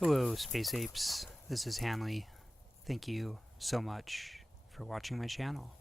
Hello, Space Apes. This is Hanley. Thank you so much for watching my channel.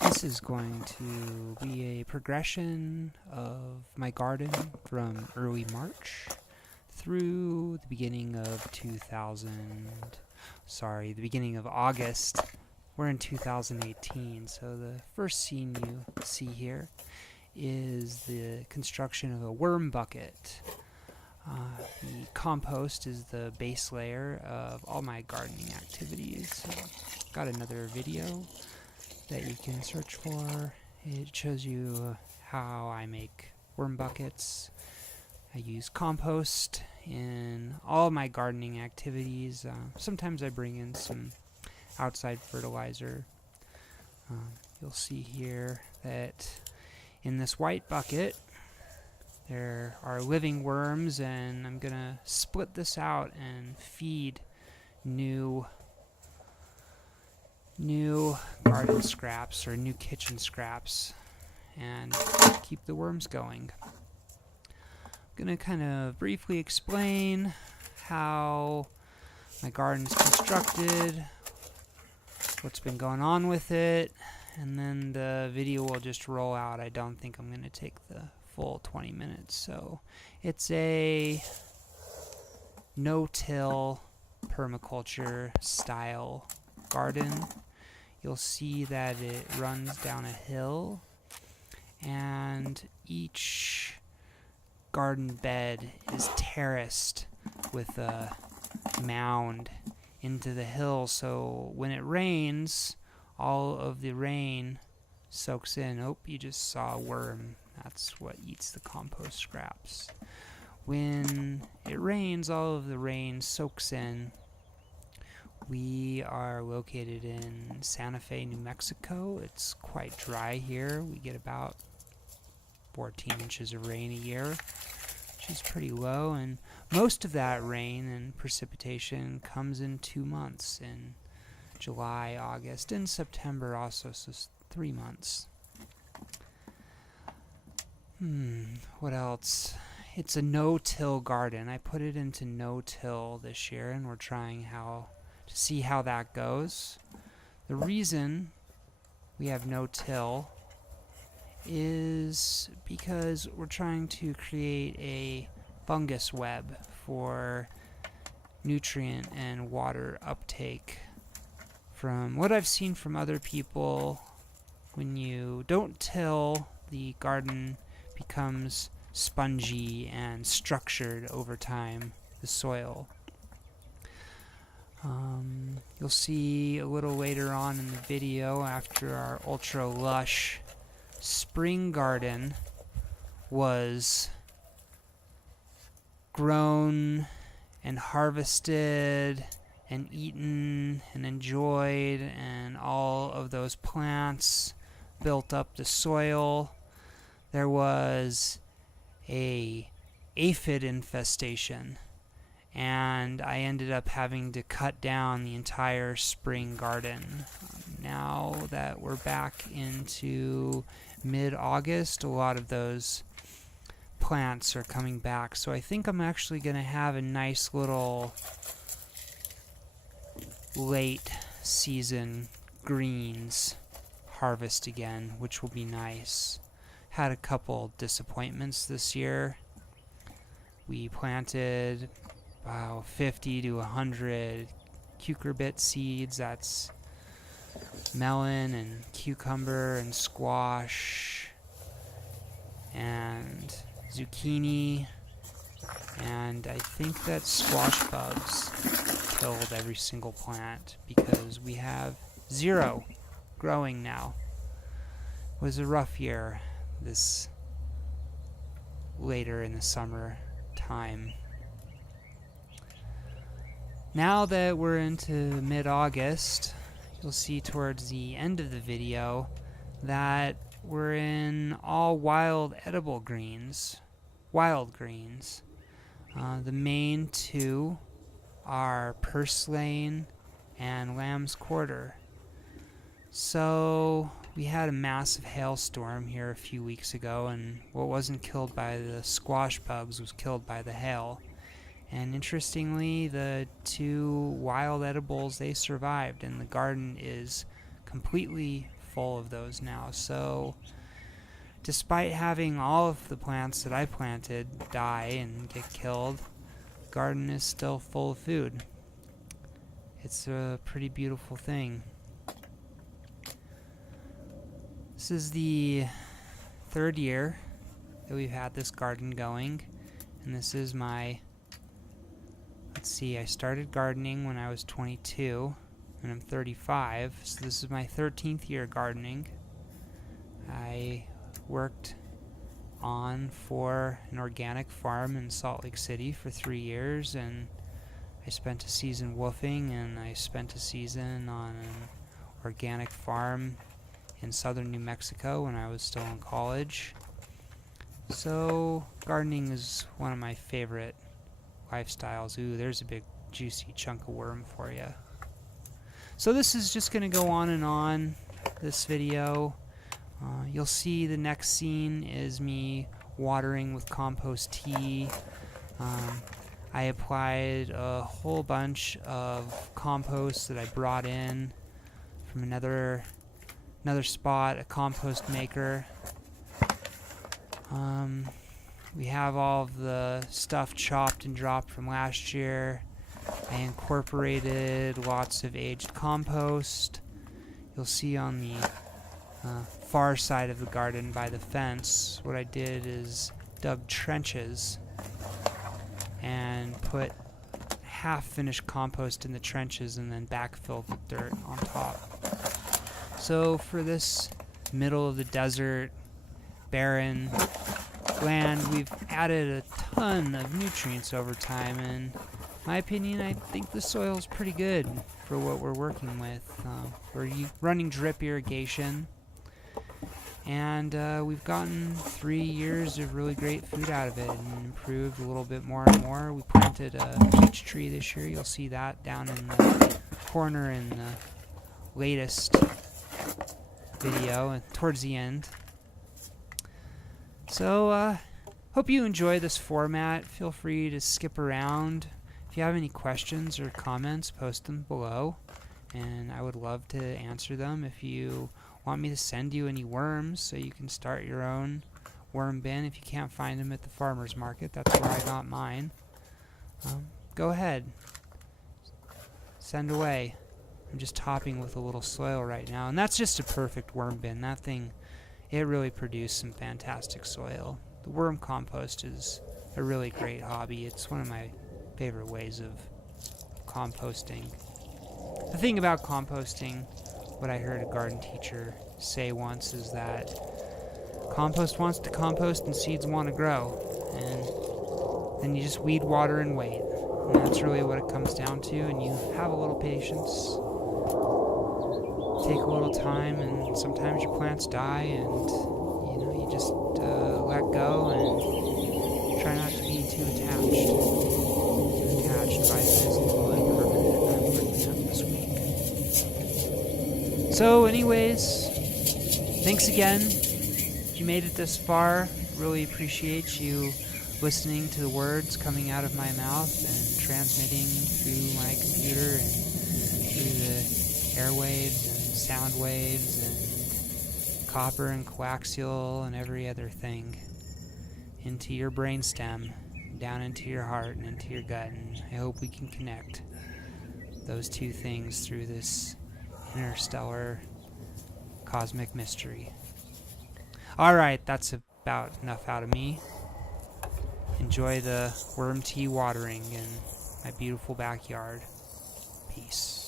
This is going to be a progression of my garden from early March through the beginning of the beginning of August. We're in 2018, so the first scene you see here is the construction of a worm bucket. The compost is the base layer of all my gardening activities. Got another video that you can search for. It shows you how I make worm buckets. I use compost in all my gardening activities. Sometimes I bring in some outside fertilizer. You'll see here that in this white bucket there are living worms, and I'm gonna split this out and feed new garden scraps or new kitchen scraps and keep the worms going. I'm gonna kind of briefly explain how my garden's constructed, what's been going on with it, and then the video will just roll out. I don't think I'm gonna take the full 20 minutes. So it's a no-till permaculture style garden. You'll see that it runs down a hill, and each garden bed is terraced with a mound into the hill, so when it rains, all of the rain soaks in. Oh, you just saw a worm. That's what eats the compost scraps. When it rains, all of the rain soaks in. We are located in Santa Fe, New Mexico. It's quite dry here. We get about 14 inches of rain a year, which is pretty low, and most of that rain and precipitation comes in 2 months, in July, August, and September also, so 3 months. What else? It's a no-till garden. I put it into no-till this year, and we're trying to see how that goes. The reason we have no-till is because we're trying to create a fungus web for nutrient and water uptake. From what I've seen from other people, when you don't till, the garden becomes spongy and structured over time, the soil. You'll see a little later on in the video, after our ultra lush spring garden was grown and harvested and eaten and enjoyed, and all of those plants built up the soil, there was a aphid infestation, and I ended up having to cut down the entire spring garden. Now that we're back into mid-August, a lot of those plants are coming back, so I think I'm actually going to have a nice little late season greens harvest again, which will be nice. Had a couple disappointments this year. We planted 50 to 100 cucurbit seeds. That's melon and cucumber and squash and zucchini, and I think that squash bugs killed every single plant because we have 0 growing now. It was a rough year this later in the summer time. Now that we're into mid-August, you'll see towards the end of the video that we're in all wild edible greens, wild greens. The main two are purslane and lamb's quarter. So we had a massive hailstorm here a few weeks ago, and what wasn't killed by the squash bugs was killed by the hail. And interestingly, the 2 wild edibles, they survived, and the garden is completely full of those now. So despite having all of the plants that I planted die and get killed, the garden is still full of food. It's a pretty beautiful thing. This is the 3rd year that we've had this garden going, and this is my, let's see, I started gardening when I was 22, and I'm 35, so this is my 13th year gardening. I worked for an organic farm in Salt Lake City for 3 years, and I spent a season woofing, and I spent a season on an organic farm in southern New Mexico when I was still in college. So gardening is one of my favorite lifestyles. Ooh, there's a big juicy chunk of worm for you. So this is just going to go on and on, this video. You'll see the next scene is me watering with compost tea. I applied a whole bunch of compost that I brought in from another spot, a compost maker. We have all of the stuff chopped and dropped from last year. I incorporated lots of aged compost. You'll see on the far side of the garden by the fence, what I did is dug trenches and put half-finished compost in the trenches and then backfilled with dirt on top. So for this middle of the desert, barren land, we've added a ton of nutrients over time, and in my opinion, I think the soil's pretty good for what we're working with. We're running drip irrigation, and we've gotten 3 years of really great food out of it and improved a little bit more and more. We planted a peach tree this year. You'll see that down in the corner in the latest video and towards the end. So hope you enjoy this format. Feel free to skip around. If you have any questions or comments, post them below, and I would love to answer them. If you want me to send you any worms so you can start your own worm bin, if you can't find them at the farmer's market, that's where I got mine. Go ahead, send away. I'm just topping with a little soil right now, and that's just a perfect worm bin. That thing, it really produced some fantastic soil. The worm compost is a really great hobby. It's one of my favorite ways of composting. The thing about composting, what I heard a garden teacher say once, is that compost wants to compost and seeds want to grow, and then you just weed, water, and wait. And that's really what it comes down to, and you have a little patience, take a little time, and sometimes your plants die, and you just let go and try not to be too attached by physical and permanent that I'm bringing up this week. So anyways, thanks again. If you made it this far, really appreciate you listening to the words coming out of my mouth and transmitting through my computer and through the airwaves and sound waves and copper and coaxial and every other thing into your brainstem, down into your heart and into your gut, and I hope we can connect those two things through this interstellar cosmic mystery. Alright, that's about enough out of me. Enjoy the worm tea watering in my beautiful backyard. Peace.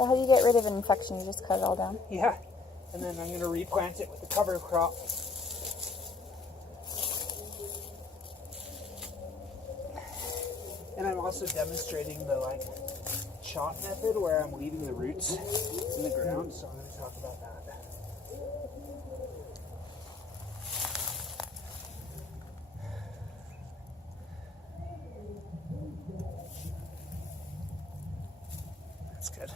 So how do you get rid of an infection? You just cut it all down? Yeah, and then I'm going to replant it with the cover crop. And I'm also demonstrating the chop method where I'm leaving the roots in the ground, so I'm going to talk about that. That's good.